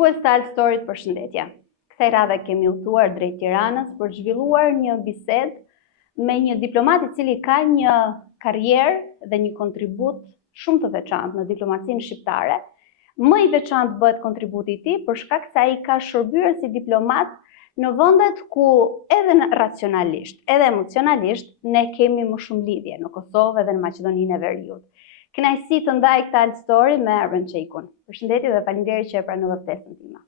Shikues të Alt Storyt, përshëndetje. Kësaj radhe kemi udhëtuar drejt Tiranës për zhvilluar një bisedë me një diplomat i cili ka një karrierë dhe një kontribut shumë të veçantë në diplomacinë shqiptare. Më i veçantë bëhet kontributi i tij për shkak se ai ka shërbyer si diplomat në vendet ku edhe racionalisht, edhe emocionalisht ne kemi më shumë lidhje, në Kosovë dhe në Maqedoninë e Veriut. Kënaqësi të ndaj këtë Alt Story me Arben Çeikun. Përshëndetje dhe faleminderit që e pranove ftesën time.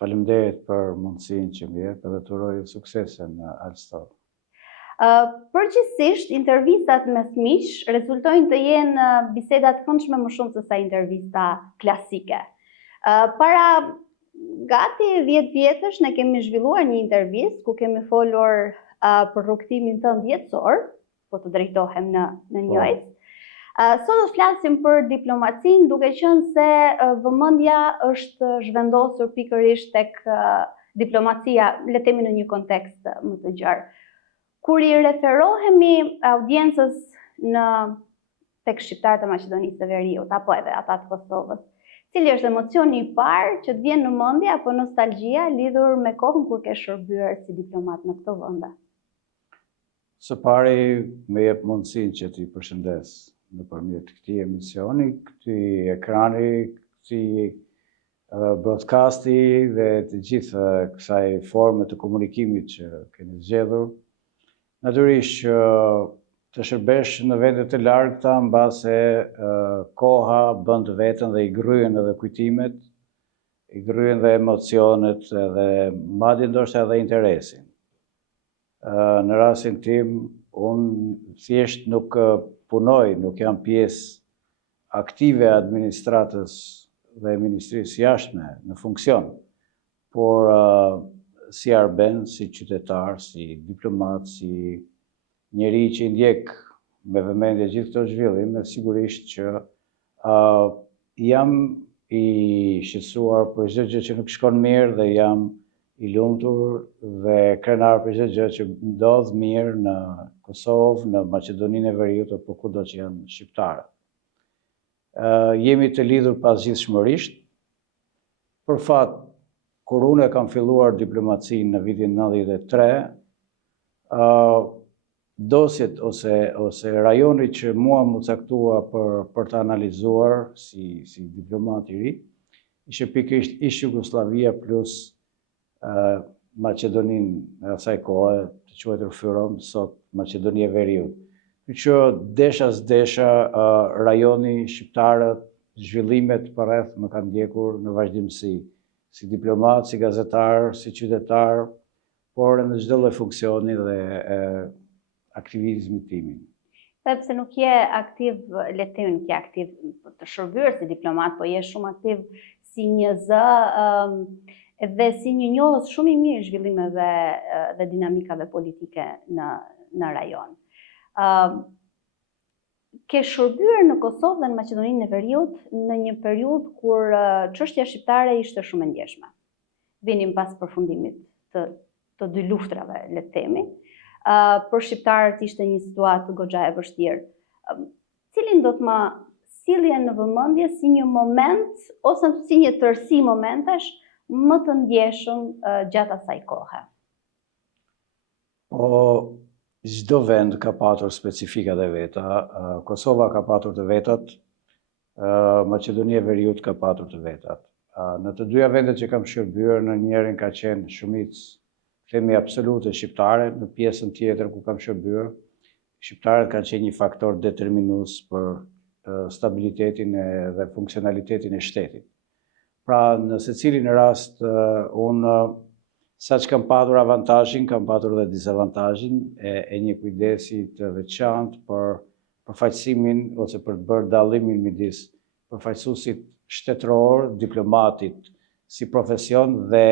Faleminderit për mundësinë që më jep dhe të uroj suksese në Alt Story. Përgjithsisht, intervistat mes miq rezultojnë të jenë biseda të këndshme më shumë se sa intervista klasike. Para gati 10 vjetësh ne kemi zhvilluar një intervistë ku kemi folur për rrugtimin tënd jetësor, po të drejtohem në njëjtë. Sot do flasim për diplomacinë, duke qenë se vëmendja është zhvendosur pikërisht tek diplomacia, le të themi në një kontekst më të gjerë. Kur i referohemi audiencës tek shqiptarët e Maqedonisë së Veriut apo edhe ata të Kosovës, cili është emocioni i parë që të vjen në mendje apo nostalgjia lidhur me kohën kur ke shërbyer si diplomat në këto vende? Së pari më jep mundësinë që t'i përshëndes nëpërmjet këtij emisioni, këtij ekrani, këtij broadcasti dhe të gjithë kësaj forme të komunikimit që keni zgjedhur. Natyrisht që të shërbesh në vende të largëta mbase koha bën të vetën dhe i gryen edhe kujtimet, i gryen dhe emocionet edhe madje ndoshta edhe interesin. Në rastin tim, unë thjesht nuk punoj, nuk jam pjesë aktive e administratës dhe ministrisë jashtme në funksion, por si Arben, si qytetar, si diplomat, si njeri që i ndjek me vëmendje gjithë këto zhvillime, sigurisht që jam i shqetësuar për çdo gjë që nuk shkon mirë dhe jam i lumtur dhe krenar për çdo gjë që ndodh mirë në Kosovë, në Maqedoninë e Veriut apo kudo që janë shqiptarët. Jemi të lidhur pasgjithshmërisht. Për fat, kur unë kam filluar diplomacinë në vitin 93, dosjet ose rajoni që mua më caktua për të analizuar si diplomat i ri, ishte pikërisht Jugoslavia plus Maqedoninë e asaj kohe, të quajtur Fyrom, sot Maqedonia e Veriut. Që desha s'desha rajoni, shqiptarët, zhvillimet përreth më kanë ndjekur në vazhdimsi, si diplomat, si gazetar, si qytetar, por në çdo lloj funksioni dhe aktivizmit timin. Sepse nuk je aktiv, le të themi, nuk je aktiv të shërbyer si diplomat, po je shumë aktiv si një zë dhe si një njohës shumë i mirë zhvillimeve dhe dinamikave politike në rajon. Ke shërbyer në Kosovë dhe në Maqedoninë e Veriut në një periudhë kur çështja shqiptare ishte shumë e ndjeshme. Vinim pas përfundimit të dy luftrave, le të themi. Për shqiptarët ishte një situatë goxha e vështirë. Cilin do të më sillje në vëmendje si një moment ose si një tërësi momentesh më të ndjeshëm gjatë asaj kohe? Çdo vend ka patur specifikat e veta. Kosova ka patur të vetat, Maqedonia e Veriut ka patur të vetat. Në të dyja vendet që kam shërbyer, në njërin ka qenë shumicë, themi absolute shqiptare, në pjesën tjetër ku kam shërbyer, shqiptarët kanë qenë një faktor determinues për stabilitetin dhe funksionalitetin e shtetit. Pra, në secilin rast, unë sa që kam patur avantazhin, kam patur dhe dizavantazhin e një kujdesi të veçantë për përfaqësimin ose për të bërë dallimin midis përfaqësuesit shtetëror, diplomatit si profesion dhe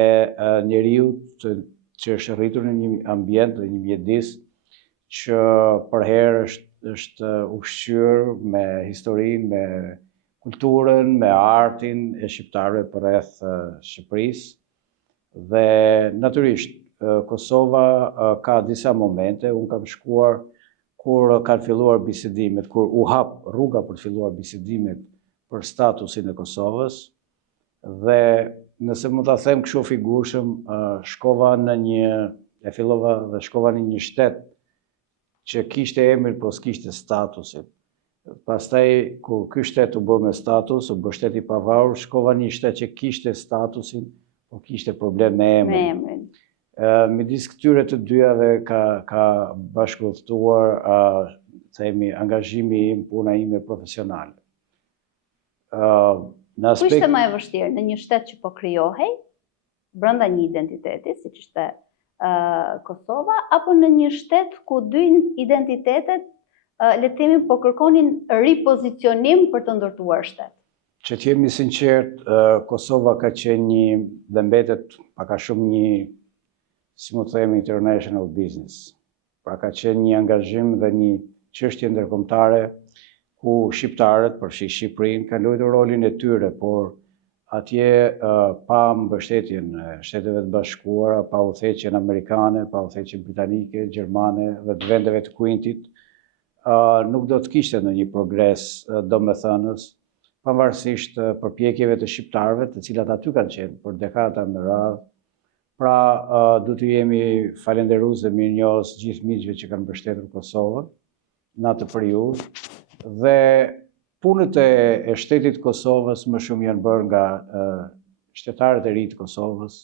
njeriu që është rritur në një ambient dhe një mjedis që për herë është ushqyer me historinë, me kulturën, me artin e shqiptarëve përreth Shqipërisë. Dhe natyrisht, Kosova ka disa momente, unë kam shkuar kur kanë filluar bisedimet, kur u hap rruga për të filluar bisedimet për statusin e Kosovës, dhe nëse mund ta them kështu figurshëm, fillova dhe shkova në një shtet që kishte emrin po s'kishte statusin. Pastaj kur ky shtet u bë me status, u bë shtet i pavarur, shkova në një shtet që kishte statusin, po kishte problem me emrin. Midis këtyre të dyjave ka bashkëllëtuar, themi, angazhimi im, puna ime profesionale. Ku ishte më e vështirë, në një shtet që po krijohej, brenda një identiteti, siç ishte Kosova, apo në një shtet ku dy identitetet, le të themi, po kërkonin ripozicionim për të ndërtuar shtet? Që të jemi sinqert, Kosova ka qenë dhe mbetet pak a shumë një, si më themi, international business. Pra ka qenë një angazhim dhe një çështje ndërkombëtare ku shqiptarët, përfshi Shqipërinë, kanë luajtur rolin e tyre, por atje pa mbështetjen e Shteteve të Bashkuara, pa udhëheqjen amerikane, pa udhëheqjen britanike, gjermane dhe të vendeve të Kuintit, nuk do të kishte ndonjë progres domethënës, pavarësisht përpjekjeve të shqiptarëve, të cilat aty kanë qenë për dekada me radhë. Pra, du të jemi falenderues dhe mirënjohës gjithë miqve që kanë mbështetur Kosovën në atë periudhë, dhe punët e shtetit Kosovës më shumë janë bërë nga shtetarët e ri të Kosovës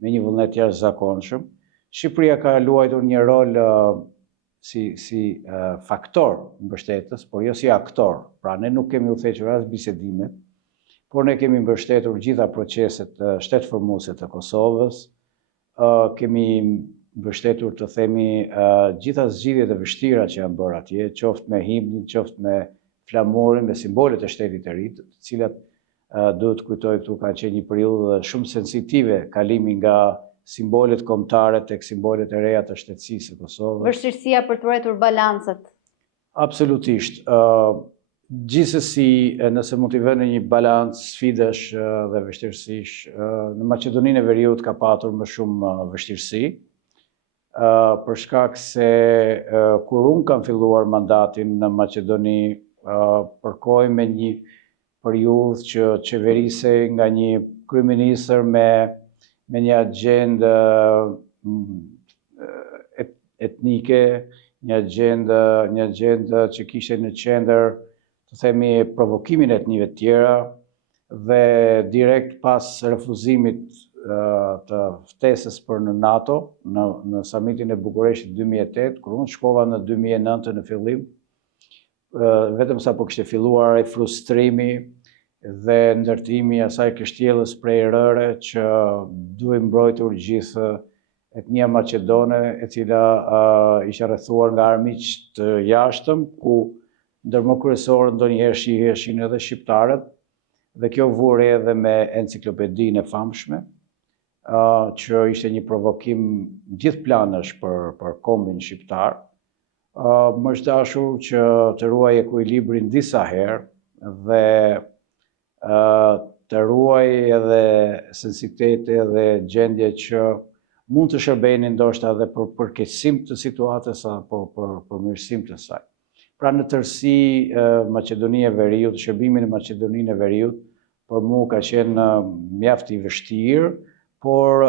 me një vullnet jashtëzakonshëm. Shqipëria ka luajtur një rol si faktor mbështetës, por jo si aktor. Pra ne nuk kemi udhëhequr as bisedimet, por ne kemi mbështetur gjitha proceset shtetformuese të Kosovës, kemi mbështetur, të themi, gjitha zgjidhjet e vështira që janë bërë atje, qoftë me himnin, qoftë me flamurin, me simbolet e shtetit të ri, të cilat duhet kujtoj këtu ka qenë një periudhë shumë sensitive, kalimi nga simbolet kombëtare tek simbolet e reja të shtetësisë së Kosovës. Vështirësia për të ruajtur balancet. Absolutisht. Gjithsesi, nëse mund t'i vënë një balancë sfidash dhe vështirësish, në Maqedoninë e Veriut ka patur më shumë vështirësi, për shkak se kur unë kam filluar mandatin në Maqedoni, përkoj me një periudhë që qeverisej nga një kryeministër me një agjendë etnike, një agjendë që kishte në qendër, të themi, provokimin e etnive të tjera, dhe direkt pas refuzimit të ftesës për në NATO, në samitin e Bukureshtit 2008, kur unë shkova në 2009 në fillim, vetëm sa po kishte filluar frustrimi dhe ndërtimi asaj kështjellës prej rëre që duhej mbrojtur gjithë etnia maqedone, e cila ishte rrethuar nga armiq të jashtëm, ku ndër më kryesorë ndonjëherë shiheshin edhe shqiptarët, dhe kjo vuri edhe me enciklopedinë e famshme, që ishte një provokim gjithë planësh për kombin shqiptar. Më është dashur që të ruaj ekuilibrin disa herë dhe të ruaj edhe sensitete dhe gjendje që mund të shërbenin ndoshta edhe për përkeqësim të situatës apo për përmirësim të saj. Pra në tërësi, Maqedonia e Veriut, shërbimi në Maqedoninë e Veriut, për mu ka qenë mjaft i vështirë, por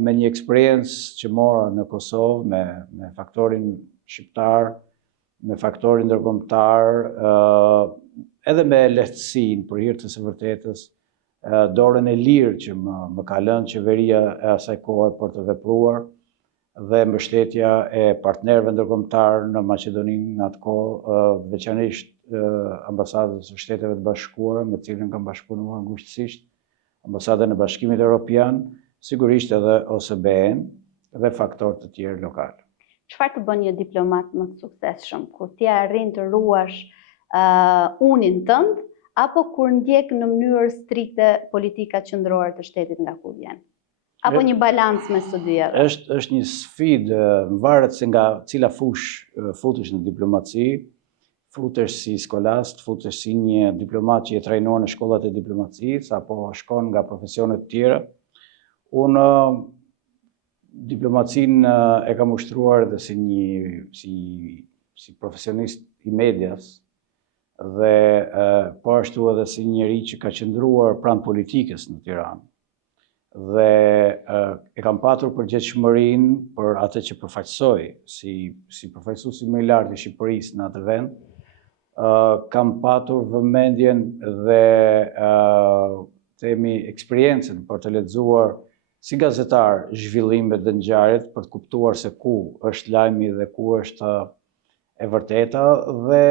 me një eksperiencë që mora në Kosovë, me faktorin shqiptar, me faktorin ndërkombëtar, edhe me lehtësinë për hir të së vërtetës, dorën e lirë që më ka lënë qeveria e asaj kohe për të vepruar, dhe mbështetja e partnerëve ndërkombëtar në Maqedoninë në atë kohë, veçanërisht ambasadës së Shteteve të Bashkuara, me cilën kam bashkëpunuar ngushësisht, ambasadën e Bashkimit Evropian, sigurisht edhe OSBE-n dhe faktorë të tjerë lokal. Çfarë të bën një diplomat më të suksesshëm, kur ti arrin të ruash unin tënd, apo kur ndjek në mënyrë strikte politikat qendrore të shtetit nga ku vjen? Apo një balancë mes të dyjave? Është një sfidë, varet se nga cila fush futesh në diplomaci, futesh si skolast, futesh si një diplomat që je trajnuar në shkollat e diplomacisë, apo shkon nga profesionet tjera. Unë diplomacinë e kam ushtruar edhe si profesionist i medias, dhe po ashtu edhe si njëri që ka qëndruar pranë politikës në Tiranë. dhe e kam patur përgjegjësinë për atë që përfaqësoj si përfaqësuesi më i lartë i Shqipërisë në atë vend. Kam patur vëmendjen dhe themi eksperiencën për të lexuar si gazetar zhvillimet dhe ngjarjet për të kuptuar se ku është lajmi dhe ku është e vërteta, dhe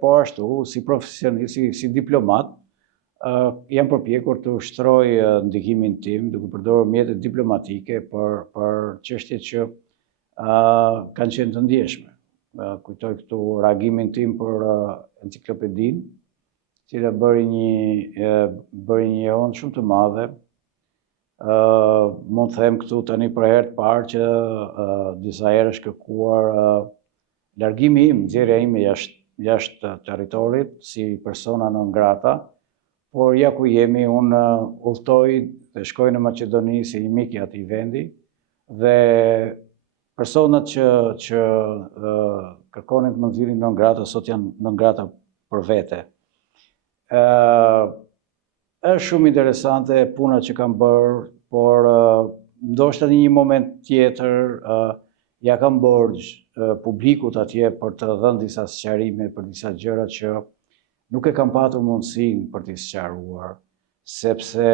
po ashtu si profesionist, si diplomat, jam përpjekur të ushtroj ndikimin tim duke përdorur mjetet diplomatike për çështjet që kanë qenë të ndjeshme. Kujtoj këtu reagimin tim për enciklopedinë, e cila bëri një onë shumë të madhe. Mund të them këtu tani për herë të parë që disa herë është kërkuar largimi im, nxjerrja ime jashtë territorit si persona non grata. Por ja ku jemi, unë udhtoj dhe shkoj në Maqedoni si një mik i atij vendi, dhe personat që kërkonin të më nxjerrin non grata sot janë non grata për vete. Është shumë interesante puna që kam bërë, por ndoshta në një moment tjetër ja kam borxh publikut atje për të dhënë disa sqarime për disa gjëra që nuk e kam patur mundësinë për t'i sqaruar, sepse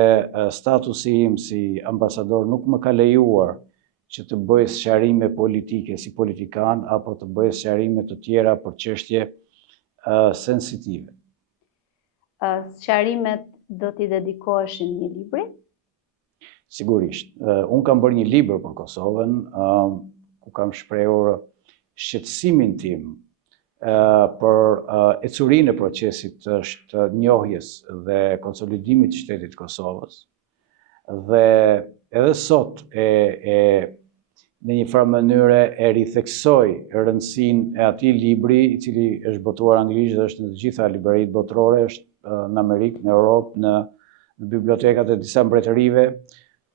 statusi im si ambasador nuk më ka lejuar që të bëj sqarime politike si politikan apo të bëj sqarime të tjera për çështje sensitive. Sqarimet do t'i dedikoheshin një libri? Sigurisht. Unë kam bërë një libër për Kosovën, ku kam shprehur shqetësimin tim për ecurinë e procesit të njohjes dhe konsolidimit të shtetit Kosovës. Dhe edhe sot në një farë mënyre e ritheksoj rëndësinë e atij libri, i cili është botuar anglisht dhe është në të gjitha libraritë botërore, është në Amerikë, në Europë, në bibliotekat e disa mbretërive,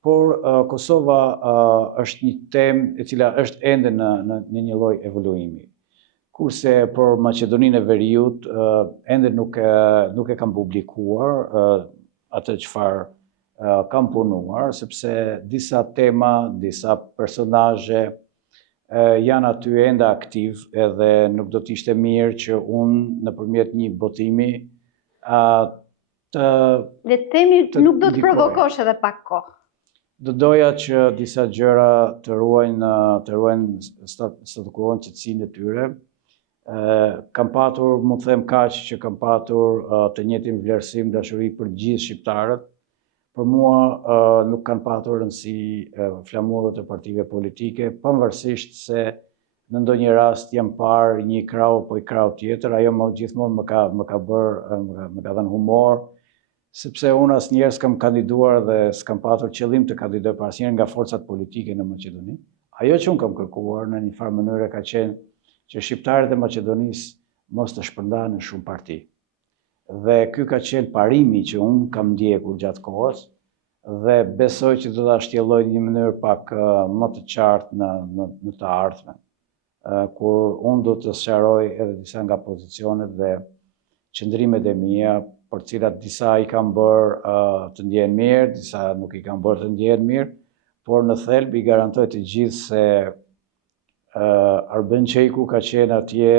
por Kosova është një temë e cila është ende në një lloj evoluimi. Kurse për Maqedoninë e Veriut ende nuk e kam publikuar atë çfarë kam punuar, sepse disa tema, disa personazhe janë aty ende aktiv, edhe nuk do t'ishte mirë që unë nëpërmjet një botimi Le të themi nuk do të provokosh edhe pak kohë. Do doja që disa gjëra të ruajnë statuon qetësinë e tyre. Kam patur, mund të them kaq, që kam patur të njëjtin vlerësim, dashuri për gjithë shqiptarët. Për mua nuk kanë patur rëndësi flamurët e partive politike, pavarësisht se në ndonjë rast jam parë një krau apo i krau tjetër, ajo gjithmonë më ka dhënë humor, sepse unë asnjëherë s'kam kandiduar dhe s'kam patur qëllim të kandidoj për asnjëherë nga forcat politike në Maqedoni. Ajo që unë kam kërkuar në një farë mënyrë ka qenë që shqiptarët e Maqedonisë mos të shpërndahen në shumë parti. Dhe ky ka qenë parimi që unë kam ndjekur gjatë kohës, dhe besoj që do ta shtjelloj në një mënyrë pak më të qartë në të ardhmen, kur unë do të sqaroj edhe disa nga pozicionet dhe qëndrimet e mia, për cilat disa i kam bërë të ndjehen mirë, disa nuk i kam bërë të ndjehen mirë, por në thelb i garantoj të gjithë se Arben Çeiku ka qenë atje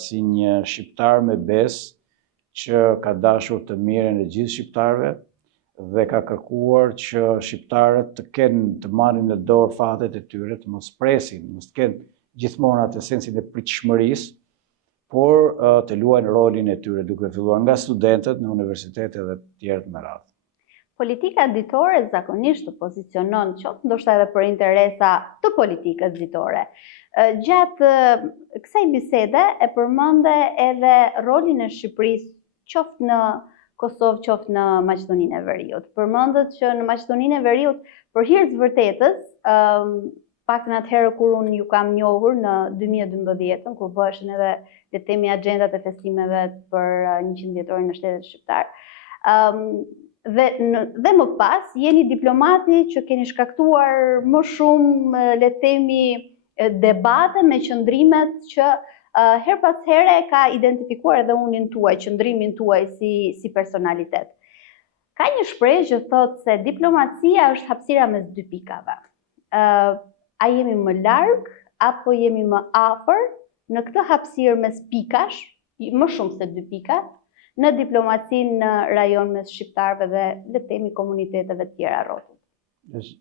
si një shqiptar me besë që ka dashur të mirën e gjithë shqiptarëve dhe ka kërkuar që shqiptarët të marrin në dorë fatet e tyre, të mos presin, mos të kenë gjithmonë atë sensin e pritshmërisë, por të luajnë rolin e tyre, duke filluar nga studentët në universitete dhe të tjerët me radhë. Politika ditore zakonisht të pozicionon qoftë ndoshta edhe për interesa të politikës ditore. Gjatë kësaj bisede e përmende edhe rolin e Shqipërisë qoftë në Kosovë, qoftë në Maqedoninë e Veriut. Përmendet që në Maqedoninë e Veriut, për hir të vërtetës, paktën atëherë kur unë ju kam njohur në 2012, kur bëheshin edhe le të themi agjendat e festimeve për 100 vjetorin në shtetet shqiptar. Dhe më pas, jeni diplomati që keni shkaktuar më shumë, le të themi, debate me qëndrimet që her pas here ka identifikuar edhe unin tuaj, qëndrimin tuaj si personalitet. Ka një shprehje që thotë se diplomacia është hapësira mes dy pikave. A jemi më larg apo jemi më afër në këtë hapësirë mes pikash, më shumë se dy pika, në diplomacinë në rajon mes shqiptarëve dhe le të themi komuniteteve të tjera rrotullt.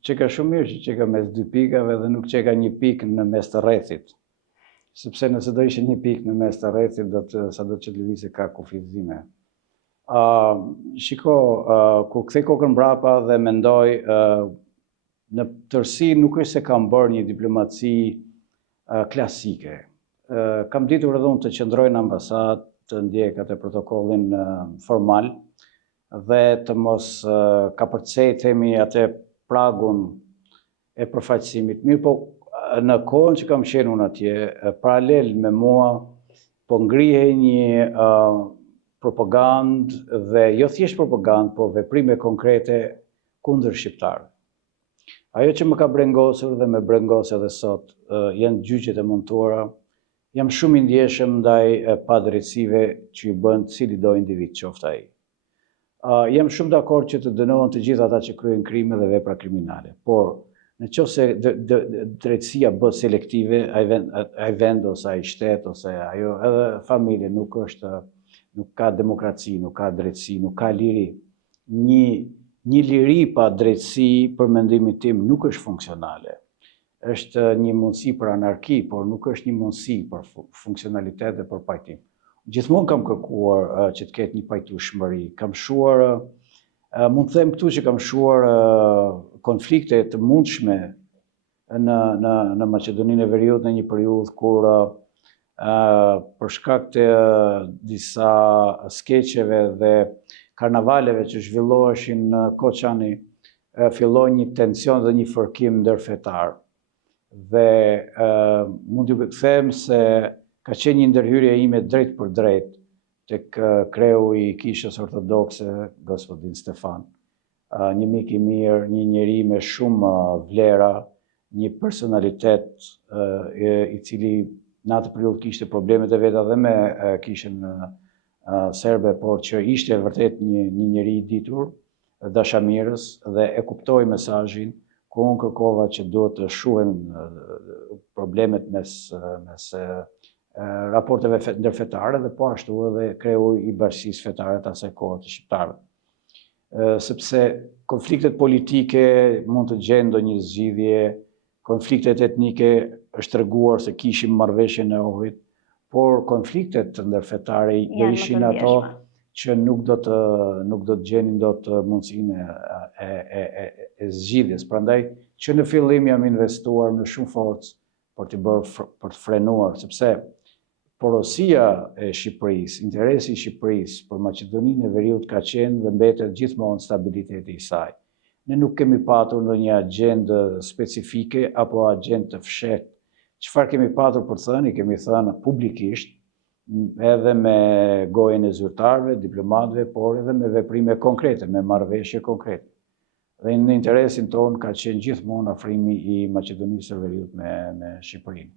Që ka shumë mirë që ka mes dy pikave dhe nuk që ka një pikë në mes të rrethit. Sepse nëse do ishte një pikë në mes të rrethit, sa do që të lëvizje ka kufizime. Shiko, kur kthej kokën mbrapa dhe mendoj, në tërësi nuk është se kam bërë një diplomaci klasike. Kam ditur edhe unë të qëndroj në ambasadë, të ndjek atë protokollin formal dhe të mos kapërcej themi atë pragun e përfaqësimit. Mirë po, në kohën që kam qenë unë atje, paralel me mua, po ngrihe një propagandë dhe jo thjesht propagandë, po veprime konkrete kundër shqiptarëve. Ajo që më ka brengosur dhe më brengos edhe sot janë gjyqjet e montuara. Jam shumë i ndjeshëm ndaj padrejtësive që i bën cili do individ qoftë ai. Jam shumë dakord që të dënohen të gjithë ata që kryejnë krime dhe vepra kriminale, por nëse drejtësia bëhet selektive, ai vend ose ai shtet ose ajo edhe familje nuk ka demokraci, nuk ka drejtësi, nuk ka liri. Një liri pa drejtësi, për mendimin tim, nuk është funksionale. Është një mundësi për anarki, por nuk është një mundësi për funksionalitet dhe për pajtim. Gjithmonë kam kërkuar që të ketë një pajtueshmëri. Kam shuar, mund të them këtu që kam shuar konflikte të mundshme në Maqedoninë e Veriut në një periudhë kur për shkak të disa skeqeve dhe karnavaleve që zhvilloheshin në Koçani, filloi një tension dhe një fërkim ndërfetar. Dhe mund t'ju them se ka qenë një ndërhyrje ime drejt për drejt tek kreu i kishës ortodokse, gospodin Stefan. Një mik i mirë, një njeri me shumë vlera, një personalitet i cili në atë periudhë kishte problemet e veta dhe me kishën serbe, por që ishte vërtet një njeri i ditur, dashamirës dhe e kuptoi mesazhin ku unë kërkova që duhet të shuhen problemet mes raporteve ndërfetare dhe po ashtu edhe kreu i bashkisë fetare të asaj kohe të shqiptarëve. Sepse konfliktet politike mund të gjenë ndonjë zgjidhje, konfliktet etnike është treguar se kishim marrëveshje në Ohrid, por konfliktet ndërfetare ishin ato që nuk do të gjenin dot mundësinë e zgjidhjes. Prandaj që në fillim jam investuar me shumë forcë për të frenuar, sepse porosia e Shqipërisë, interesi i Shqipërisë për Maqedoninë e Veriut ka qenë dhe mbetet gjithmonë stabiliteti i saj. Ne nuk kemi patur ndonjë agjendë specifike apo agjendë të fshehtë. Çfarë kemi patur për thënë, kemi thënë publikisht, edhe me gojen e zyrtarëve, diplomatëve, por edhe me veprime konkrete, me marrëveshje konkrete. Dhe në interesin tonë ka qenë gjithmonë afrimi i Maqedonisë së Veriut me Shqipërinë.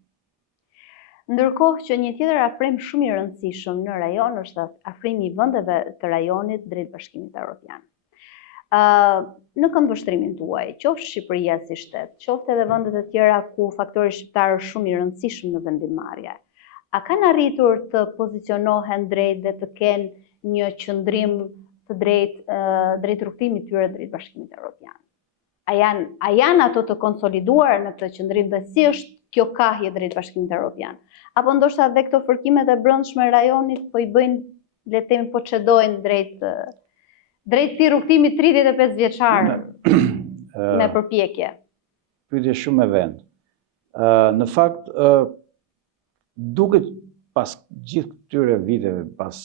Ndërkohë që një tjetër afrim shumë i rëndësishëm në rajon është afrimi i vendeve të rajonit drejt Bashkimit Evropian. Në këndvështrimin tuaj, qoftë Shqipëria si shtet, qoftë edhe vendet e tjera ku faktori shqiptar është shumë i rëndësishëm në vendimmarrje, a kanë arritur të pozicionohen drejt dhe të kenë një qëndrim të drejt rrugtimit tyre drejt Bashkimit Evropian? A janë ato të konsoliduar në këtë qëndrim dhe si është kjo kahje drejt Bashkimit Evropian? Apo ndoshta edhe këto fërkimet e brendshme rajonit po i bëjnë, le të themi, po çedojnë drejt këtij rrugtimi 35 vjeçar me përpjekje? Pyetje shumë e vend. Në fakt, duket pas gjithë këtyre viteve, pas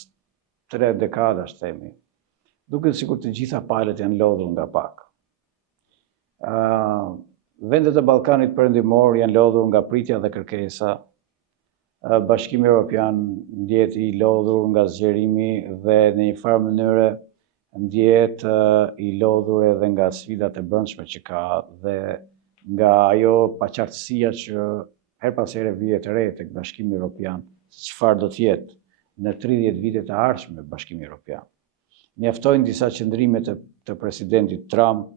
3 dekadash themi, duket sikur të gjitha palët janë lodhur nga pak. Vendet e Ballkanit Perëndimor janë lodhur nga pritja dhe kërkesa. Bashkimi Evropian ndjehet i lodhur nga zgjerimi dhe në një farë mënyre ndjehet i lodhur edhe nga sfidat e brendshme që ka dhe nga ajo paqartësia që her pas here vihet re tek Bashkimi Evropian, çfarë do të jetë në 30 vitet e ardhshme Bashkimi Evropian. mjaftojnë disa qëndrime të presidentit Trump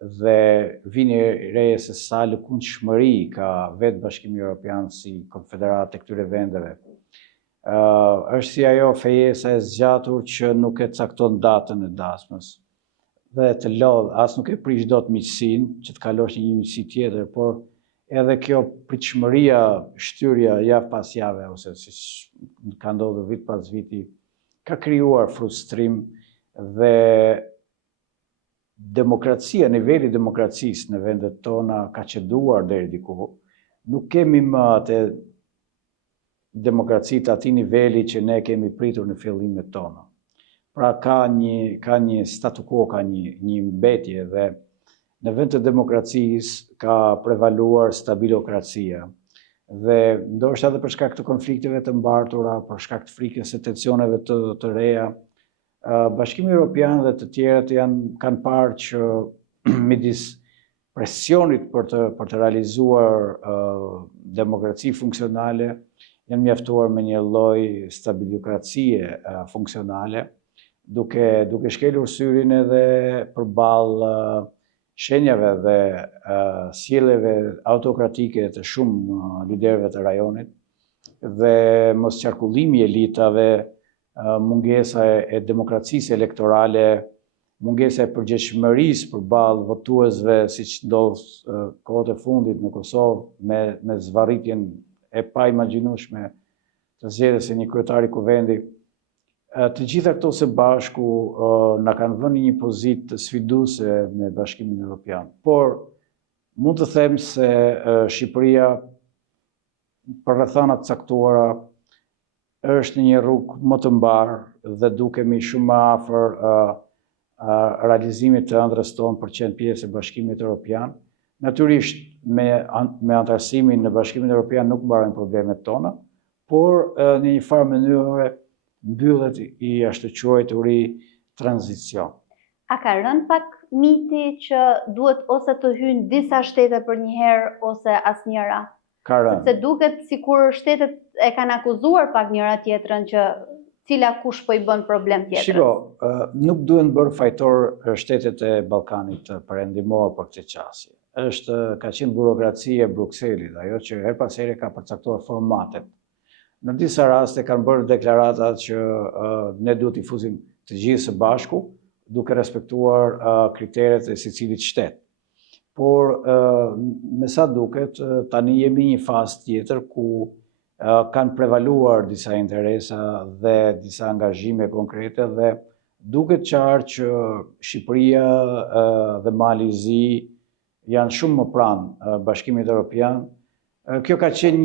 dhe vini reje se sa lëkundshmëri ka vetë Bashkimi Evropian si konfederat e këtyre vendeve. Është si ajo fejesa e zgjatur që nuk e cakton datën e dasmës dhe të lodh, as nuk e prish dot miqësinë, që të kalosh një miqësi tjetër, por edhe kjo pritshmëria, shtyrja javë pas jave, ose siç ka ndodhur vit pas viti, ka krijuar frustrim dhe demokracia, niveli i demokracisë në vendet tona ka qeduar deri diku. Nuk kemi më atë demokraci të atij niveli që ne kemi pritur në fillimet tona. Pra ka një statu quo, ka një mbetje dhe në vend të demokracisë ka prevaluar stabilokracia. Dhe ndoshta edhe për shkak të konflikteve të mbartura, për shkak të frikës së tensioneve të reja, Bashkimi Evropian dhe të tjerët kanë parë që midis presionit për të realizuar demokraci funksionale, janë mjaftuar me një lloj stabiliokracie funksionale, duke shkelur syrin edhe përballë shenjave dhe sjelljeve autokratike të shumë liderëve të rajonit dhe mosqarkullimi i elitave, mungesa e demokracisë elektorale, mungesa e përgjegjshmërisë përballë votuesve, siç ndodh kohët e fundit në Kosovë me zvarritjen e pa imagjinueshme të zgjedhjes së një kryetari kuvendi. Të gjitha këto së bashku na kanë vënë një pozitë sfiduese me Bashkimin Evropian. Por mund të them se Shqipëria për rrethana të caktuara është në një rrugë më të mbarë dhe dukemi shumë më afër realizimit të ëndrrës tonë për qenë pjesë e Bashkimit Evropian. Natyrisht me antarësimin në Bashkimin Evropian nuk mbarojnë problemet tona, por në një farë mënyrë mbyllet i ashtu quajturi tranzicion. A ka rënë pak miti që duhet ose të hyjnë disa shtete për një herë ose asnjëra? Ka rënë. Sepse duket sikur shtetet e kanë akuzuar pak njëra tjetrën që cila kush po i bën problem tjetrës. Shiko, nuk duhen bërë fajtor shtetet e Ballkanit perëndimor për këtë qasje. Ka qenë burokracia e Brukselit, ajo që her pas here ka përcaktuar formatet. Në disa raste kanë bërë deklarata që ne duhet i fuzim të gjithë së bashku, duke respektuar kriteret e secilit shtet. Por me sa duket, tani jemi një fazë tjetër ku kanë prevaluar disa interesa dhe disa angazhime konkrete dhe duket qartë që Shqipëria dhe Mali i Zi janë shumë më pranë Bashkimit Evropian. Kjo ka qenë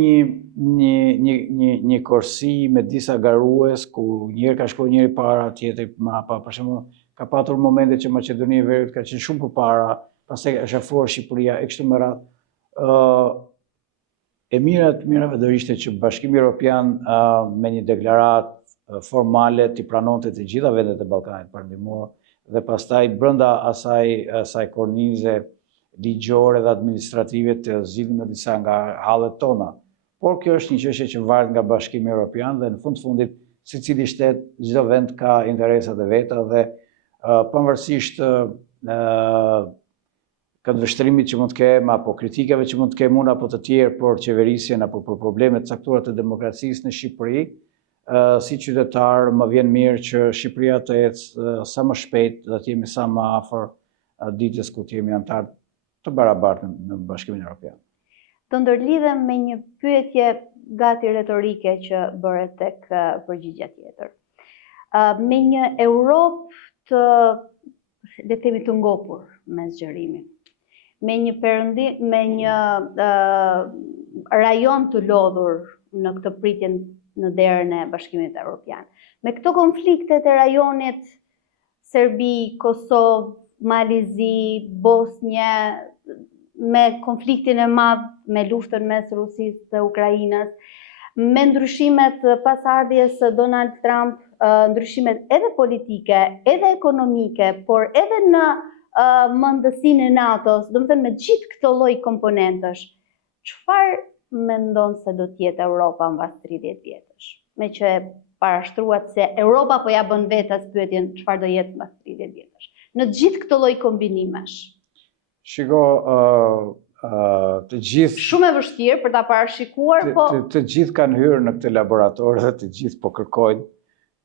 një korsi me disa garues, ku njëherë ka shkuar njëri para, tjetri mrapa. Për shembull, ka patur momente që Maqedonia e Veriut ka qenë shumë përpara, pastaj është afruar Shqipëria e kështu me radhë. E mirave do ishte që Bashkimi Evropian me një deklaratë formale t'i pranonte të gjitha vendet e Ballkanit perëndimor dhe pastaj brenda asaj kornize ligjore dhe administrative të zgjidhim në disa nga hallet tona. Por kjo është një çështje që varet nga Bashkimi Evropian dhe në fund fundit secili shtet, çdo vend ka interesat e veta dhe pavarësisht këndvështrimit që mund të kem apo kritikave që mund të kem unë apo të tjerë për qeverisjen apo për problemet e caktuara të demokracisë në Shqipëri, si qytetar më vjen mirë që Shqipëria të ecë sa më shpejt dhe të jemi sa më afër ditës ku të jemi antar të barabartë në Bashkimin Evropian. Të ndërlidhem me një pyetje gati retorike që bëret tek përgjigja tjetër. Me një Europë të, le të themi, të ngopur me zgjerimin, me një rajon të lodhur në këtë pritjen në derën e Bashkimit Evropian. Me këto konfliktet e rajonit, Serbi, Kosovë, Malizi, Bosnje, me konfliktin e madh, me luftën mes Rusisë dhe Ukrainës, me ndryshimet pas ardhjes së Donald Trump, ndryshimet edhe politike, edhe ekonomike, por edhe në mendësinë e NATO-s, domethënë me gjithë këto lloj komponentësh, çfarë mendon se do t'jetë Europa mbas 30 vjetësh? Me që e parashtruat se Europa po ja bën vetas pyetjen çfarë do jetë mbas 30 vjetësh. Në gjithë këtë lloj kombinimesh. Shiko, të gjithë Shumë e vështirë për ta parashikuar, po të gjithë kanë hyrë në këtë laborator dhe të gjithë po kërkojnë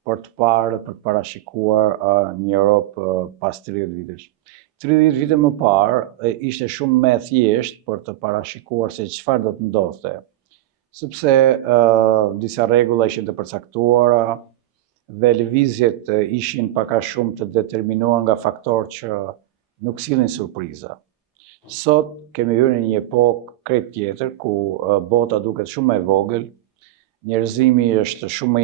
për të parë, për të parashikuar një Europë pas 30 vitesh. 30 vite më parë ishte shumë më thjesht për të parashikuar se çfarë do të ndodhte, sepse disa rregulla ishin të përcaktuara dhe lëvizjet ishin pak a shumë të determinuar nga faktorë që nuk sillnin surpriza. Sot kemi hyrë në një epokë krejt tjetër ku bota duket shumë më e vogël, njerëzimi është shumë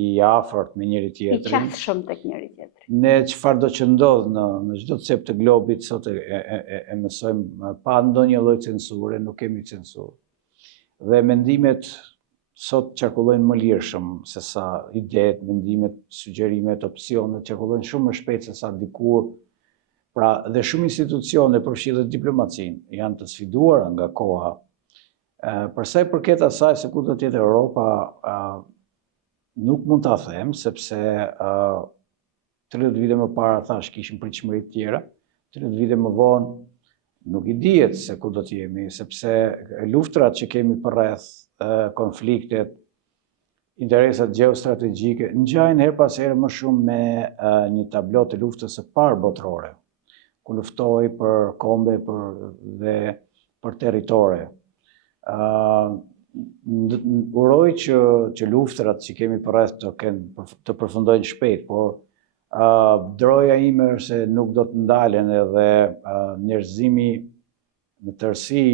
i afërt me njëri tjetrin. I qasshëm tek njëri tjetri. Ne çfarë do që ndodh në çdo cep të globit sot e mësojmë pa ndonjë lloj censure, nuk kemi censurë. Dhe mendimet sot qarkullojnë më lirshëm se sa idetë, mendimet, sugjerimet, opsionet qarkullojnë shumë më shpejt se sa dikur. Pra, dhe shumë institucione, përfshirë dhe diplomacinë, janë të sfiduara nga koha. Për sa i përket asaj se ku do të jetë Europa, nuk mund ta them, sepse 30 vite më para thash kishim pritshmëri të tjera, 30 vite më vonë nuk i dihet se ku do të jemi, sepse luftrat që kemi përreth, konfliktet, interesat gjeostrategjike, ngjajnë her pas here më shumë me një tablo të luftës së parë botërore, ku luftoi për kombe dhe për territore. Uroj që luftrat që kemi përreth të përfundojnë shpejt, por droja ime është se nuk do të ndalen edhe njerëzimi në tërësi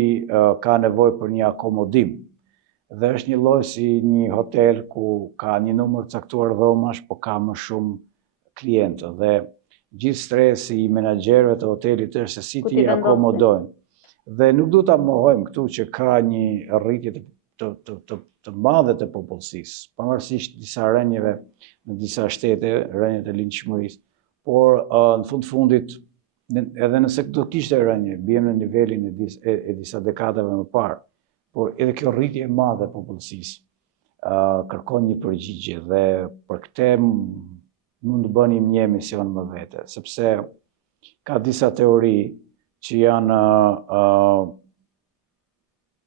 ka nevojë për një akomodim. Dhe është një lloj si një hotel ku ka një numër caktuar dhomash, po ka më shumë klientë. Dhe gjithë stresi i menaxherëve të hotelit është se si ti akomodojnë. Dhe nuk du ta mohojmë këtu që ka një rritje të madhe të popullsisë, pavarësisht disa rënjeve në disa shtete, rënjet e lindshmërisë, por në fundit, edhe nëse do kishte rënje, biem në nivelin e disa dekadave më parë, por edhe kjo rritje e madhe e popullsisë kërkon një përgjigje dhe për këtë mund të bënim një emision më vete, sepse ka disa teori që janë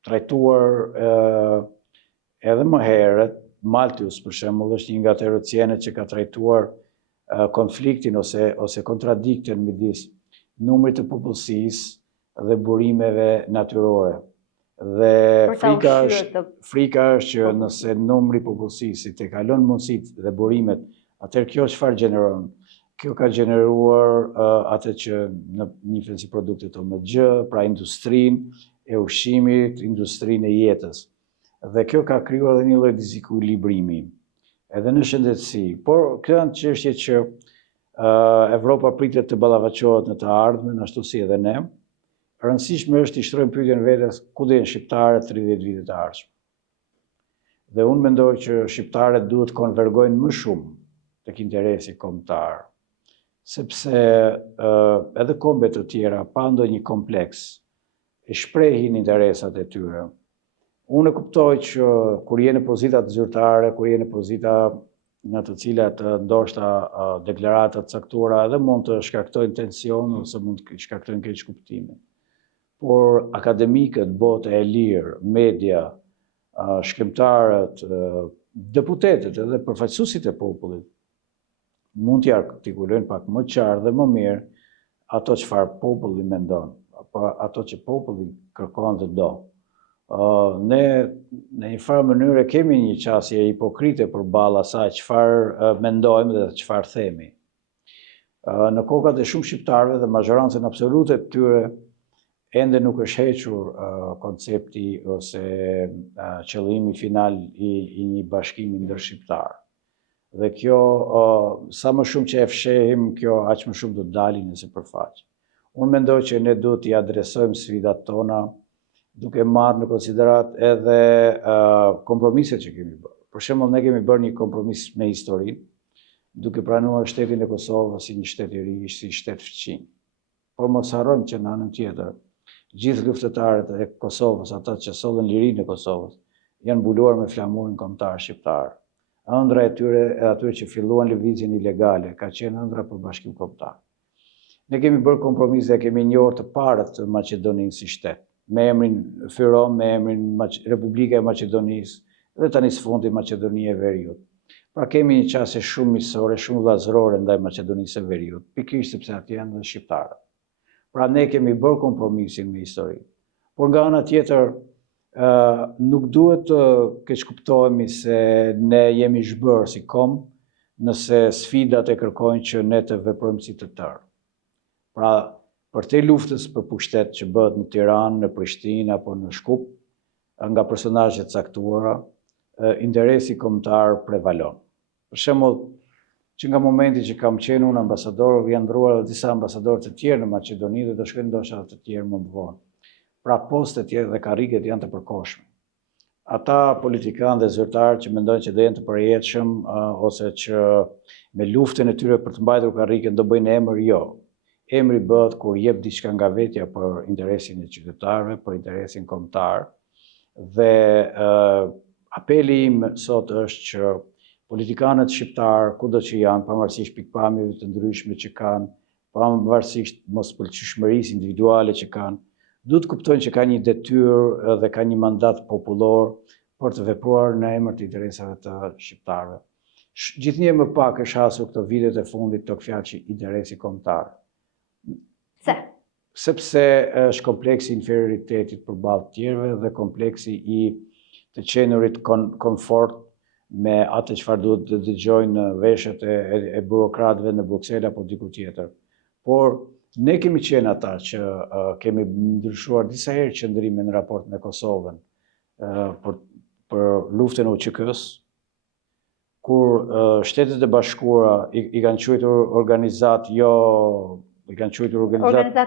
trajtuar edhe më herët. Malthus, për shembull, është një nga teoricienët që ka trajtuar konfliktin ose kontradiktin midis numrit të popullsisë dhe burimeve natyrore. Dhe frika është që nëse numri i popullsisë të kalon mundësitë dhe burimet, atëherë kjo çfarë gjeneron? Kjo ka gjeneruar atë që në njihen si produktet OMG, pra industrinë e ushqimit, industrinë e jetës. Dhe kjo ka krijuar edhe një lloj dizekuilibrimi, edhe në shëndetësi. Por kjo janë çështje që Evropa pritet të ballafaqohet në të ardhmen, ashtu si edhe ne. Rëndësishme është të shtrojmë pyetjen vetes ku do jenë shqiptarët 30 vite të ardhshëm. Dhe unë mendoj që shqiptarët duhet të konvergojnë më shumë tek interesi kombëtar, sepse edhe kombet të tjera, pa ndonjë kompleks, e shprehin interesat e tyre. Unë e kuptoj që kur je në pozita të zyrtare, kur je në pozita në të cilat ndoshta deklaratat caktuara edhe mund të shkaktojnë tension ose mund të shkaktojnë keq kuptime. Por akademikët, bota e lirë, media, shkrimtarët, deputetët edhe përfaqësuesit e popullit mund t'i artikulojnë pak më qartë dhe më mirë ato çfarë populli mendon, apo ato që populli kërkon dhe do. Ne në një farë mënyrë kemi një qasje hipokrite përballë asaj çfarë mendojmë dhe çfarë themi. Në kokat e shumë shqiptarëve dhe mazhorancën absolute të tyre ende nuk është hequr koncepti ose qëllimi final i një bashkimi ndërshqiptar. Dhe kjo, sa më shumë që e fshehim, kjo aq më shumë do të dalin në sipërfaqe. Unë mendoj që ne duhet t'i adresojmë sfidat tona duke marrë në konsiderat edhe kompromiset që kemi bërë. Për shembull, ne kemi bërë një kompromis me historinë, duke pranuar shtetin e Kosovës si një shtet i ri, si shtet fëqinj. Por mos harrojmë që në anën tjetër, gjithë luftëtarët e Kosovës, ata që sollën lirinë e Kosovës, janë mbuluar me flamurin kombëtar shqiptar. Ëndra e tyre e atyre që filluan lëvizjen ilegale ka qenë ëndra për bashkim kombëtar. Ne kemi bërë kompromis dhe kemi njohur të parët të Maqedoninë si shtet, me emrin Fyrom, me emrin Republika e Maqedonisë dhe tani së fundi Maqedonia e Veriut. Pra kemi një qasje shumë miqësore, shumë vllazërore ndaj Maqedonisë së Veriut, pikërisht sepse atje janë dhe shqiptarët. Pra ne kemi bërë kompromisin me historinë. Por nga ana tjetër, nuk duhet të keqkuptohemi se ne jemi zhbërë si kom, nëse sfidat e kërkojnë që ne të veprojmë si të tërë. Pra, për te luftës për pushtet që bëhet në Tiranë, në Prishtinë apo në Shkup, nga personazhet caktuara, interesi kombëtar prevalon. Për shembull, që nga momenti që kam qenë unë ambasador, janë ndruar edhe disa ambasadorë të tjerë në Maqedoni dhe do shkojnë ndoshta të tjerë më vonë. Pra postet dhe karriget janë të përkohshme. Ata politikanë dhe zyrtarë që mendojnë që do jenë të përjetshëm ose që me luftën e tyre për të mbajtur karrigen do bëjnë emër, jo. Emri bëhet kur jep diçka nga vetja për interesin e qytetarëve, për interesin kombëtar. Dhe apeli im sot është që politikanët shqiptarë, kudo që janë, pavarësisht pikpamjeve të ndryshme që kanë, pavarësisht mospëlqyeshmërisë individuale që kanë, duhet kuptojnë që ka një detyrë dhe ka një mandat popullor për të vepruar në emër të interesave të shqiptarëve. Gjithnjë më pak është hasur këto vitet e fundit të fjalë që interesi kombëtar. Pse? Sepse është kompleksi i inferioritetit përballë të tjerëve dhe kompleksi i të qenurit komfort me atë çfarë duhet të dëgjojnë veshët e burokratëve në Bruksel apo diku tjetër. Por ne kemi qenë ata që kemi ndryshuar disa herë qëndrime në raport me Kosovën për luftën e UÇK-s, kur Shtetet e Bashkuara i kanë quajtur organizatë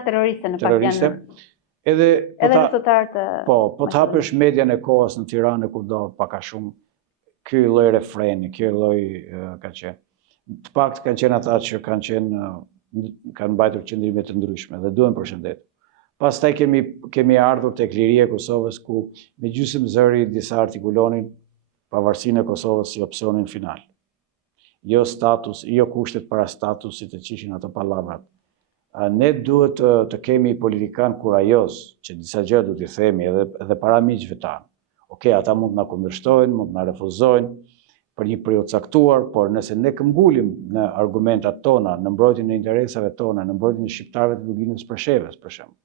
terroriste në terroriste. Edhe luftëtar të po të hapësh median e kohës në Tiranë kudo pak a shumë ky lloj refreni, ky lloj ka qenë. Të paktën kanë qenë ata që kanë mbajtur qëndrime të ndryshme dhe duhen përshëndetur. Pastaj kemi ardhur tek liria e Kosovës ku me gjysmë zëri disa artikulonin pavarësinë e Kosovës si opsionin final. Jo status, jo kushtet para statusit të qishin ato pallavrat. Ne duhet të kemi politikan kurajoz, që disa gjë duhet i themi edhe para miqve tanë. Okej, ata mund të na kundërshtojnë, mund të na refuzojnë për një periudhë caktuar, por nëse ne këmbgulim në argumentat tona, në mbrojtjen e interesave tona, në mbrojtjen e shqiptarëve të Luginës Preshevës, për shembull,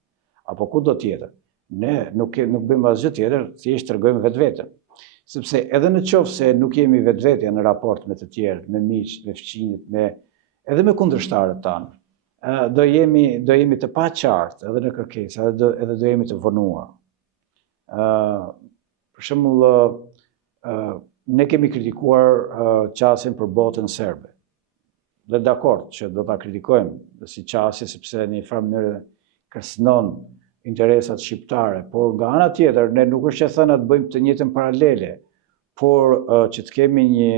apo kudo tjetër, ne nuk bëjmë asgjë tjetër, thjesht tregojmë vetveten. Sepse edhe në qoftë se nuk jemi vetvetja në raport me të tjerët, me miqt, me fëmijët, edhe me kundërshtarët tanë, do jemi të paqartë edhe në kërkesa, edhe do jemi të vonuar. Për shembull, ne kemi kritikuar qasjen për botën serbe. Dhe dakord që do ta kritikojmë si qasje sepse në një farë mënyrë kërcënon interesat shqiptare, por nga ana tjetër ne nuk është që thënë të bëjmë të njëjtën paralele, por që të kemi një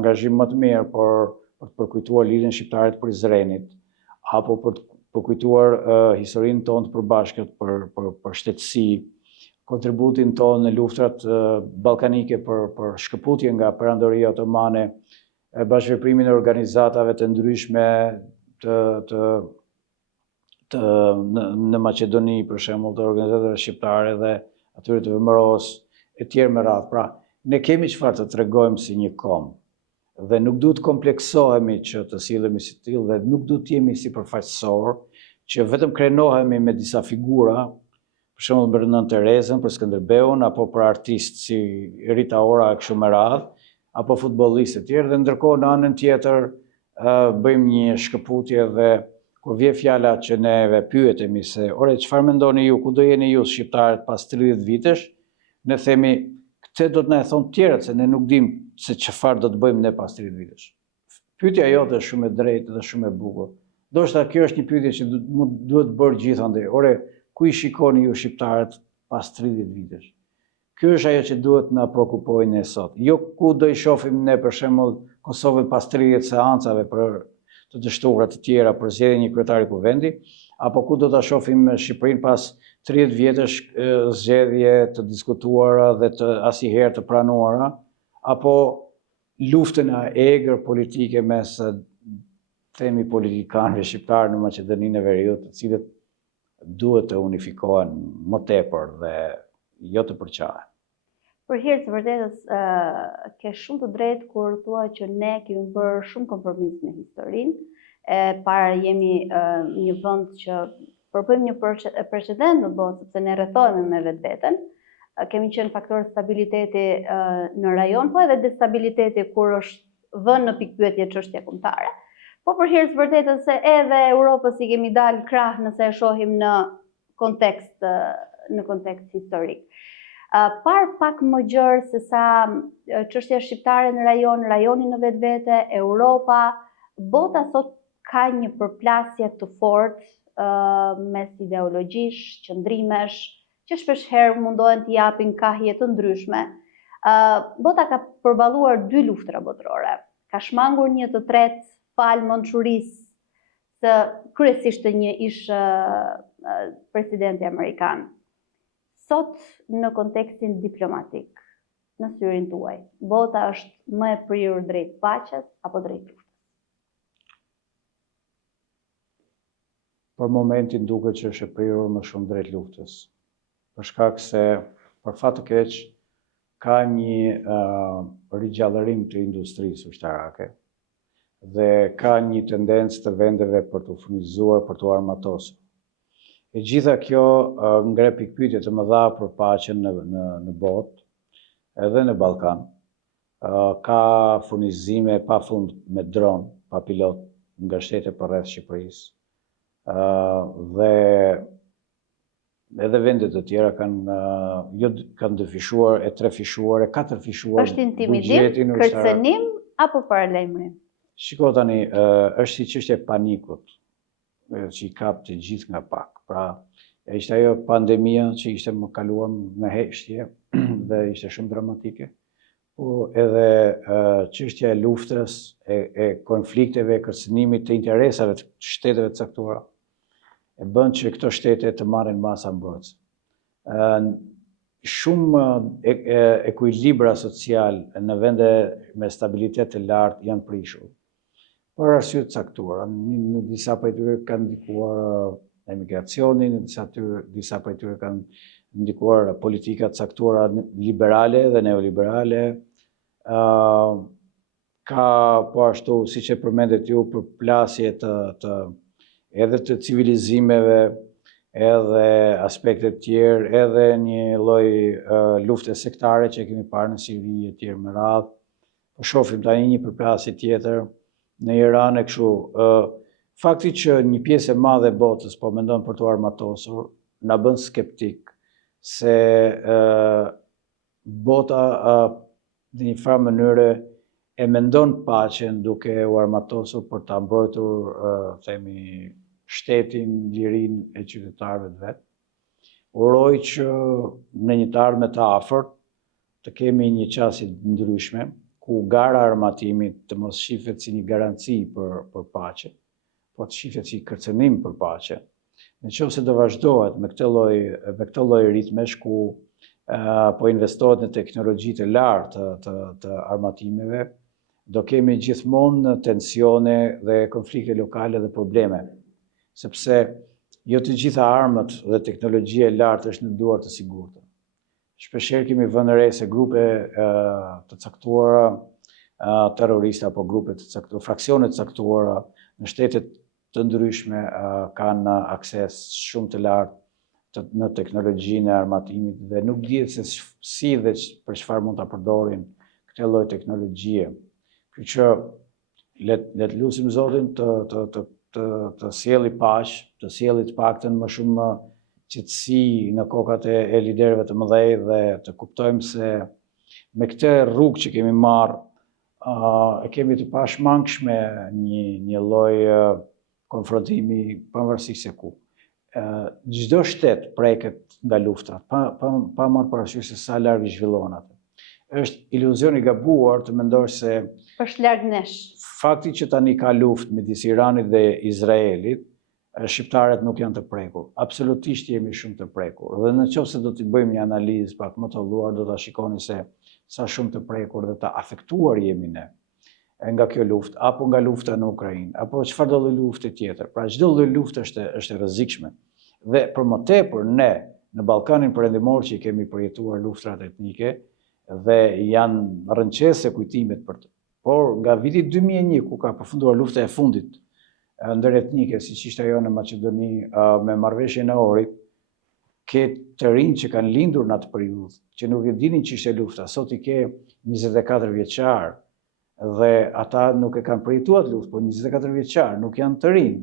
angazhim më të mirë për të përkujtuar lidhjen shqiptare të Prizrenit, apo për të përkujtuar historinë tonë të përbashkët për shtetësi, kontributin tonë në luftrat ballkanike për shkëputje nga perandoria otomane, bashkëveprimin e organizatave të ndryshme në Maqedoni, për shembull, të organizatave shqiptare dhe atyre të VMRO-s e tjerë me radhë. Pra, ne kemi çfarë të tregojmë si një kom dhe nuk duhet kompleksohemi që të sillemi si tillë dhe nuk duhet të jemi sipërfaqësor që vetëm krenohemi me disa figura, për shembull për Nën Terezën, për Skënderbeun, apo për artistë si Rita Ora e kështu me radhë, apo futbollistë të tjerë, dhe ndërkohë në anën tjetër bëjmë një shkëputje dhe kur vjen fjala që neve pyetemi se, ore, çfarë mendoni ju, ku do jeni ju shqiptarët pas 30 vitesh, ne themi, këtë do të na e thonë tjerët, se ne nuk dimë se çfarë do të bëjmë ne pas 30 vitesh. Pyetja jote është shumë e drejtë dhe shumë e bukur. Ndoshta kjo është një pyetje që duhet bërë gjithandej. Ore, ku i shikoni ju shqiptarët pas 30 vitesh? Kjo është ajo që duhet na shqetësojë ne sot. Jo ku do i shohim ne për shembull Kosovën pas 30 seancave për të dështuara të tjera për zgjedhjen e një kryetari kuvendi, apo ku do ta shohim Shqipërinë pas 30 vjetësh zgjedhje të diskutuara dhe të asnjëherë të pranuara, apo luftën e egër politike mes themi politikanëve shqiptarë në Maqedoninë e Veriut, të cilët duhet të unifikohen më tepër dhe jo të përqahen. Për hir të vërtetës, ke shumë të drejtë kur thua që ne kemi bërë shumë kompromis me historinë. Para jemi një vend që përpojmë një precedent në botë, sepse ne rrethohemi me vetveten. Kemi qenë faktor stabiliteti në rajon, po edhe destabiliteti kur është vënë në pikpyetje çështja kombëtare. Po për hir të vërtetës se edhe Europës i kemi dalë krah nëse e shohim në kontekst historik. Par pak më gjerë se sa çështja shqiptare në rajoni në vetvete, Europa, bota sot ka një përplasje të fortë mes ideologjish, qëndrimesh, që shpeshherë mundohen të japin kahje të ndryshme. Bota ka përballuar 2 luftra botërore. Ka shmangur një të tretë falë Mançurisë, të kryesisht të një ish presidenti amerikan. Sot në kontekstin diplomatik, në syrin tuaj, bota është më e prirur drejt paqes apo drejt luftës? Për momentin duket që është e prirur më shumë drejt luftës. Për shkak se, për fat të keq, ka një rigjallërim të industrisë ushtarake dhe ka një tendencë të vendeve për të furnizuar, për të armatosur. E gjitha kjo ngre pikpyetje të mëdha për paqen në botë, edhe në Ballkan. Ka furnizime pafund me dron, pa pilot, nga shtete përreth Shqipërisë. Dhe edhe vendet të tjera kanë dëfishuar, e trefishuar, e katërfishuar është intimidim, kërcënim apo paralajmërim? Shiko tani, është si çështja e panikut, që i kap të gjithë nga pak. Pra, ishte ajo pandemia që ishte më kaluar në heshtje dhe ishte shumë dramatike. Po edhe çështja e luftës, e konflikteve, kërcënimit të interesave të shteteve të caktuara, e bën që këto shtete të marrin masa mbrojtëse. Shumë ekuilibra social në vende me stabilitet të lartë janë prishur. Për arsye të caktuara, në disa prej tyre kanë ndikuar emigracionin, në disa prej tyre kanë ndikuar politika të caktuara liberale dhe neoliberale. Ka po ashtu, siç e përmendet ju, përplasje edhe të civilizimeve, edhe aspekte tjerë, edhe një lloj lufte sektare që kemi parë në Siri e tjerë me radhë. Po shohim tani një përplasje tjetër në Iran e kështu. Fakti që një pjesë e madhe e botës po mendon për të armatosur na bën skeptik se bota në një farë mënyre e mendon paqen duke u armatosur për ta mbrojtur themi shtetin, lirinë e qytetarëve të vet. Uroj që në një të ardhme të afërt të kemi një qasje ndryshme ku gara armatimit të mos shihet si një garanci për paqe, po të shihet si kërcënim për paqe. Nëse do vazhdohet me këtë lloj ritmesh ku po investohet në teknologji të lartë të armatimeve, do kemi gjithmonë tensione dhe konflikte lokale dhe probleme, sepse jo të gjitha armët dhe teknologjia e lartë është në duar të sigurta. Shpeshherë kemi vënë re se grupe të caktuara terroriste apo grupe të caktuara, fraksione të caktuara në shtete të ndryshme kanë akses shumë të lartë në teknologjinë e armatimit dhe nuk dihet se si dhe për çfarë mund ta përdorin këtë lloj teknologjie. Kështu që le të lutim Zotin të sjellë paqe, të sjellë të paktën më shumë qetësi në kokat e liderëve të mëdhej dhe të kuptojmë se me këtë rrugë që kemi marrë, e kemi të pashmangshme një lloj konfrontimi pavarësisht se ku. Çdo shtet preket nga lufta, pa marrë parasysh se sa larg zhvillohen atë. Është iluzion i gabuar të mendosh se është larg nesh. Fakti që tani ka luftë midis Iranit dhe Izraelit shqiptarët nuk janë të prekur. Absolutisht jemi shumë të prekur. Dhe në qoftë se do t'i bëjmë një analizë pak më të holluar, do ta shikoni se sa shumë të prekur dhe të afektuar jemi ne nga kjo luftë, apo nga lufta në Ukrainë, apo çfarë do lloj lufte tjetër. Pra çdo lloj lufte është e rrezikshme. Dhe për më tepër ne në Ballkanin Perëndimor që kemi përjetuar luftrat etnike dhe janë rrënqese kujtimet për të. Por nga viti 2001 ku ka përfunduar lufta e fundit ndëretnike, siç ishte ajo në Maqedoni me marrëveshjen e Ohrit, ke të rinj që kanë lindur në atë periudhë, që nuk e dinin që ishte lufta, sot i ke 24 vjeçar dhe ata nuk e kanë përjetuar luftë, por 24 vjeçar nuk janë të rinj.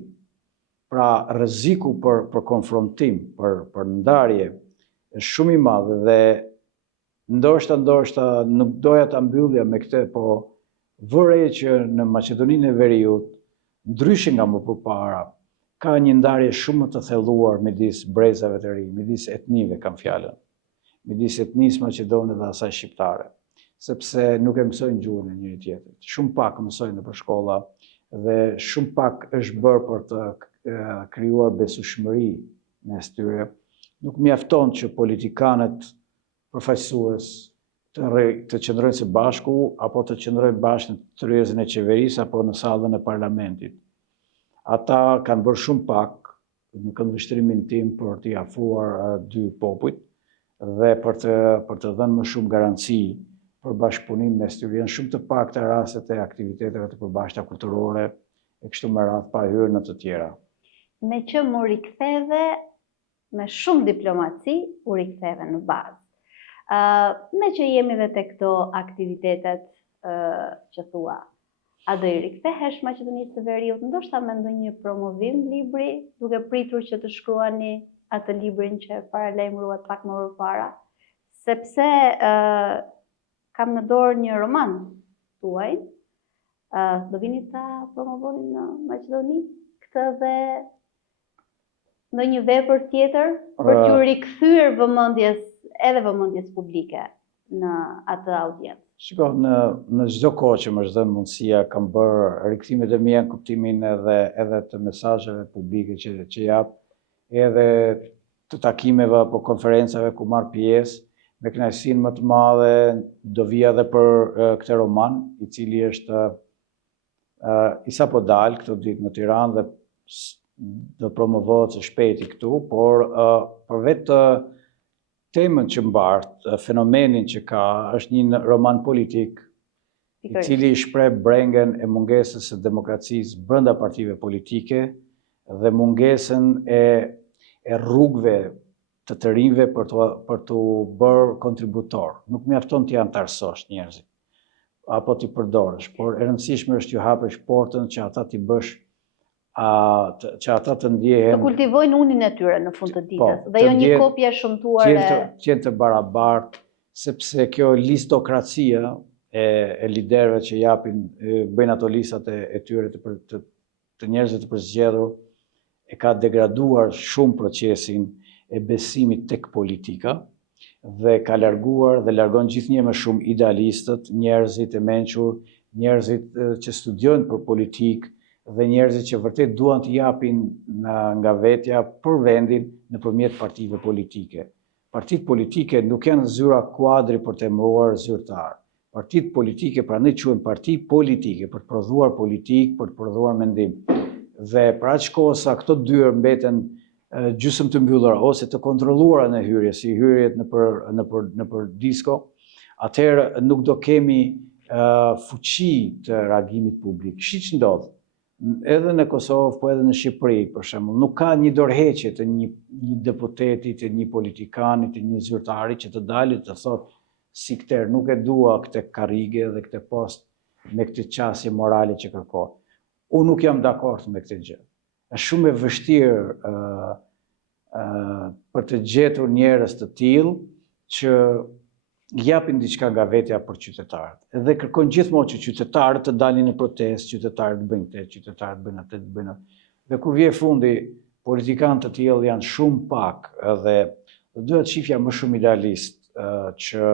Pra rreziku për konfrontim, për ndarje është shumë i madh dhe ndoshta nuk doja ta mbyllja me këtë, po vëre që në Maqedoninë e Veriut, ndryshe nga më përpara, ka një ndarje shumë të thelluar midis brezave të rinj, midis etnive kam fjalën, midis etnisë maqedone dhe asaj shqiptare, sepse nuk e mësojnë gjuhën e njëri tjetrit. Shumë pak mësojnë nëpër shkolla dhe shumë pak është bërë për të krijuar besueshmëri mes tyre. Nuk mjafton që politikanët përfaqësues të qëndrojnë së bashku apo të qëndrojnë bashkë në tryezën e qeverisë apo në sallën e parlamentit. Ata kanë bërë shumë pak në këndvështrimin tim për t'i afruar dy popujt dhe për të dhënë më shumë garanci për bashkëpunim mes tyre. Janë shumë të pakta rastet e aktiviteteve të përbashkëta kulturore e kështu me radhë pa hyrë në të tjera. Me që mu riktheve me shumë diplomaci, u riktheve në bazë. Me që jemi dhe të këto aktivitetet që thua, a do i rikthehesh Maqedonisë së Veriut, ndoshta me ndonjë promovim libri, duke pritur që të shkruani atë librin që paralajmëruat pak më përpara, sepse kam në dorë një roman tuaj, do vini ta promovoni në Maqedoni këtë dhe ndonjë vepër tjetër për t'ju rikthyer vëmendjes publike në atë audiencë. Shiko, në çdo kohë që më është dhënë mundësia, kam bërë rikthimet e mia në kuptimin edhe të mesazheve publike që jap, edhe të takimeve apo konferencave ku marr pjesë, me kënaqësinë më të madhe do vija edhe për këtë roman, i cili është i sapo dalë këtë ditë në Tiranë dhe do promovohet së shpejti këtu, por për vetë temën që mbart, fenomenin që ka, është një roman politik, i cili shpreh brengen e mungesës së demokracisë brenda partive politike dhe mungesën e rrugëve të rinjve për të bërë kontributor. Nuk mjafton të antarësosh njerëzit, apo t'i përdorësh, por e rëndësishme është t'ju hapësh portën që ata t'i bësh që ata të ndjehen... Të kultivojnë unin e tyre në fund të ditës, dhe jo një kopje shëmtuar e... Qenë të barabartë, sepse kjo listokracia e liderëve që japin, bëjnë ato listat e tyre të njerëzve të përzgjedhur, e ka degraduar shumë procesin e besimit tek politika, dhe ka larguar dhe largon gjithnjë më shumë idealistët, njerëzit e mençur, njerëzit që studiojnë për politikë, dhe njerëzit që vërtet duan të japin nga vetja për vendin nëpërmjet partive politike. Partitë politike nuk janë zyra kuadri për të emëruar zyrtar. Partitë politike prandaj quhen parti politike, për të prodhuar politikë, për të prodhuar mendim. Dhe për aq kohë sa këto dyert mbeten gjysmë të mbyllura ose të kontrolluara në hyrje, si hyrjet nëpër disko, atëherë nuk do kemi fuqi të reagimit publik. Siç ndodh edhe në Kosovë, po edhe në Shqipëri, për shembull, nuk ka një dorëheqje të një deputeti, të një politikani, të një zyrtari që të dalë të thotë si këtër, nuk e dua këtë karrige dhe këtë post me këtë qasje morale që kërkohet. Unë nuk jam dakord me këtë gjë. Është shumë e vështirë për të gjetur njerëz të tillë që japin diçka nga vetja për qytetarët. Edhe kërkojnë gjithmonë që qytetarët të dalin në protestë, qytetarët bëjnë këtë, qytetarët bëjnë atë, bëjnë atë. Dhe kur vjen fundi, politikanë të tillë janë shumë pak dhe duhet shifja më shumë idealist që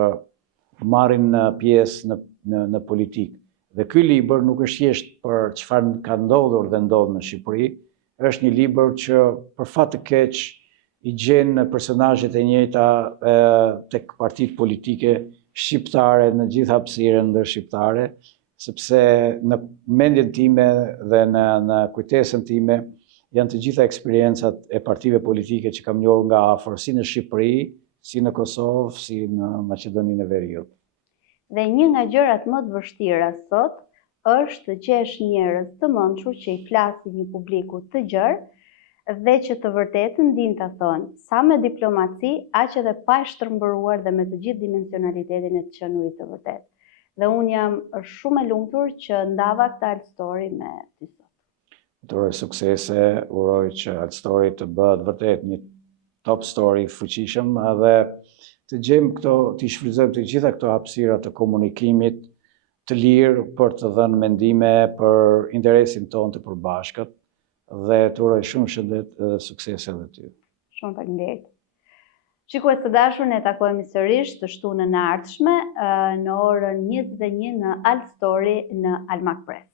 marrin pjesë në politikë. Dhe ky libër nuk është thjesht për çfarë ka ndodhur dhe ndodh në Shqipëri, është një libër që për fat të keq i gjen personazhet e njëjta tek partitë politike shqiptare në gjithë hapësirën ndërshqiptare, sepse në mendjen time dhe në kujtesën time janë të gjitha eksperiencat e partive politike që kam njohur nga afër, si në Shqipëri, si në Kosovë, si në Maqedoninë e Veriut. Dhe një nga gjërat më të vështira sot është të gjesh njerëz të mençur që i flasin një publiku të gjerë dhe që të vërtetën dinë ta thonë sa me diplomaci, aq edhe pa e shtrëmbëruar dhe me të gjithë dimensionalitetin e të qenurit të vërtet. Dhe unë jam shumë e lumtur që ndava këtë Alt Story me ty sot. Uroj suksese, uroj që Alt Story të bëhet vërtet një top story fuqishëm edhe të gjejmë këto, të shfrytëzojmë të gjitha këto hapësira të komunikimit të lirë për të dhënë mendime për interesin tonë të përbashkët dhe të uroj shumë shëndet dhe sukses edhe ty. Shumë faleminderit. Shikues të dashur, ne takohemi sërish të shtunën e ardhshme në orën 21 në Alt Story në Almak Press.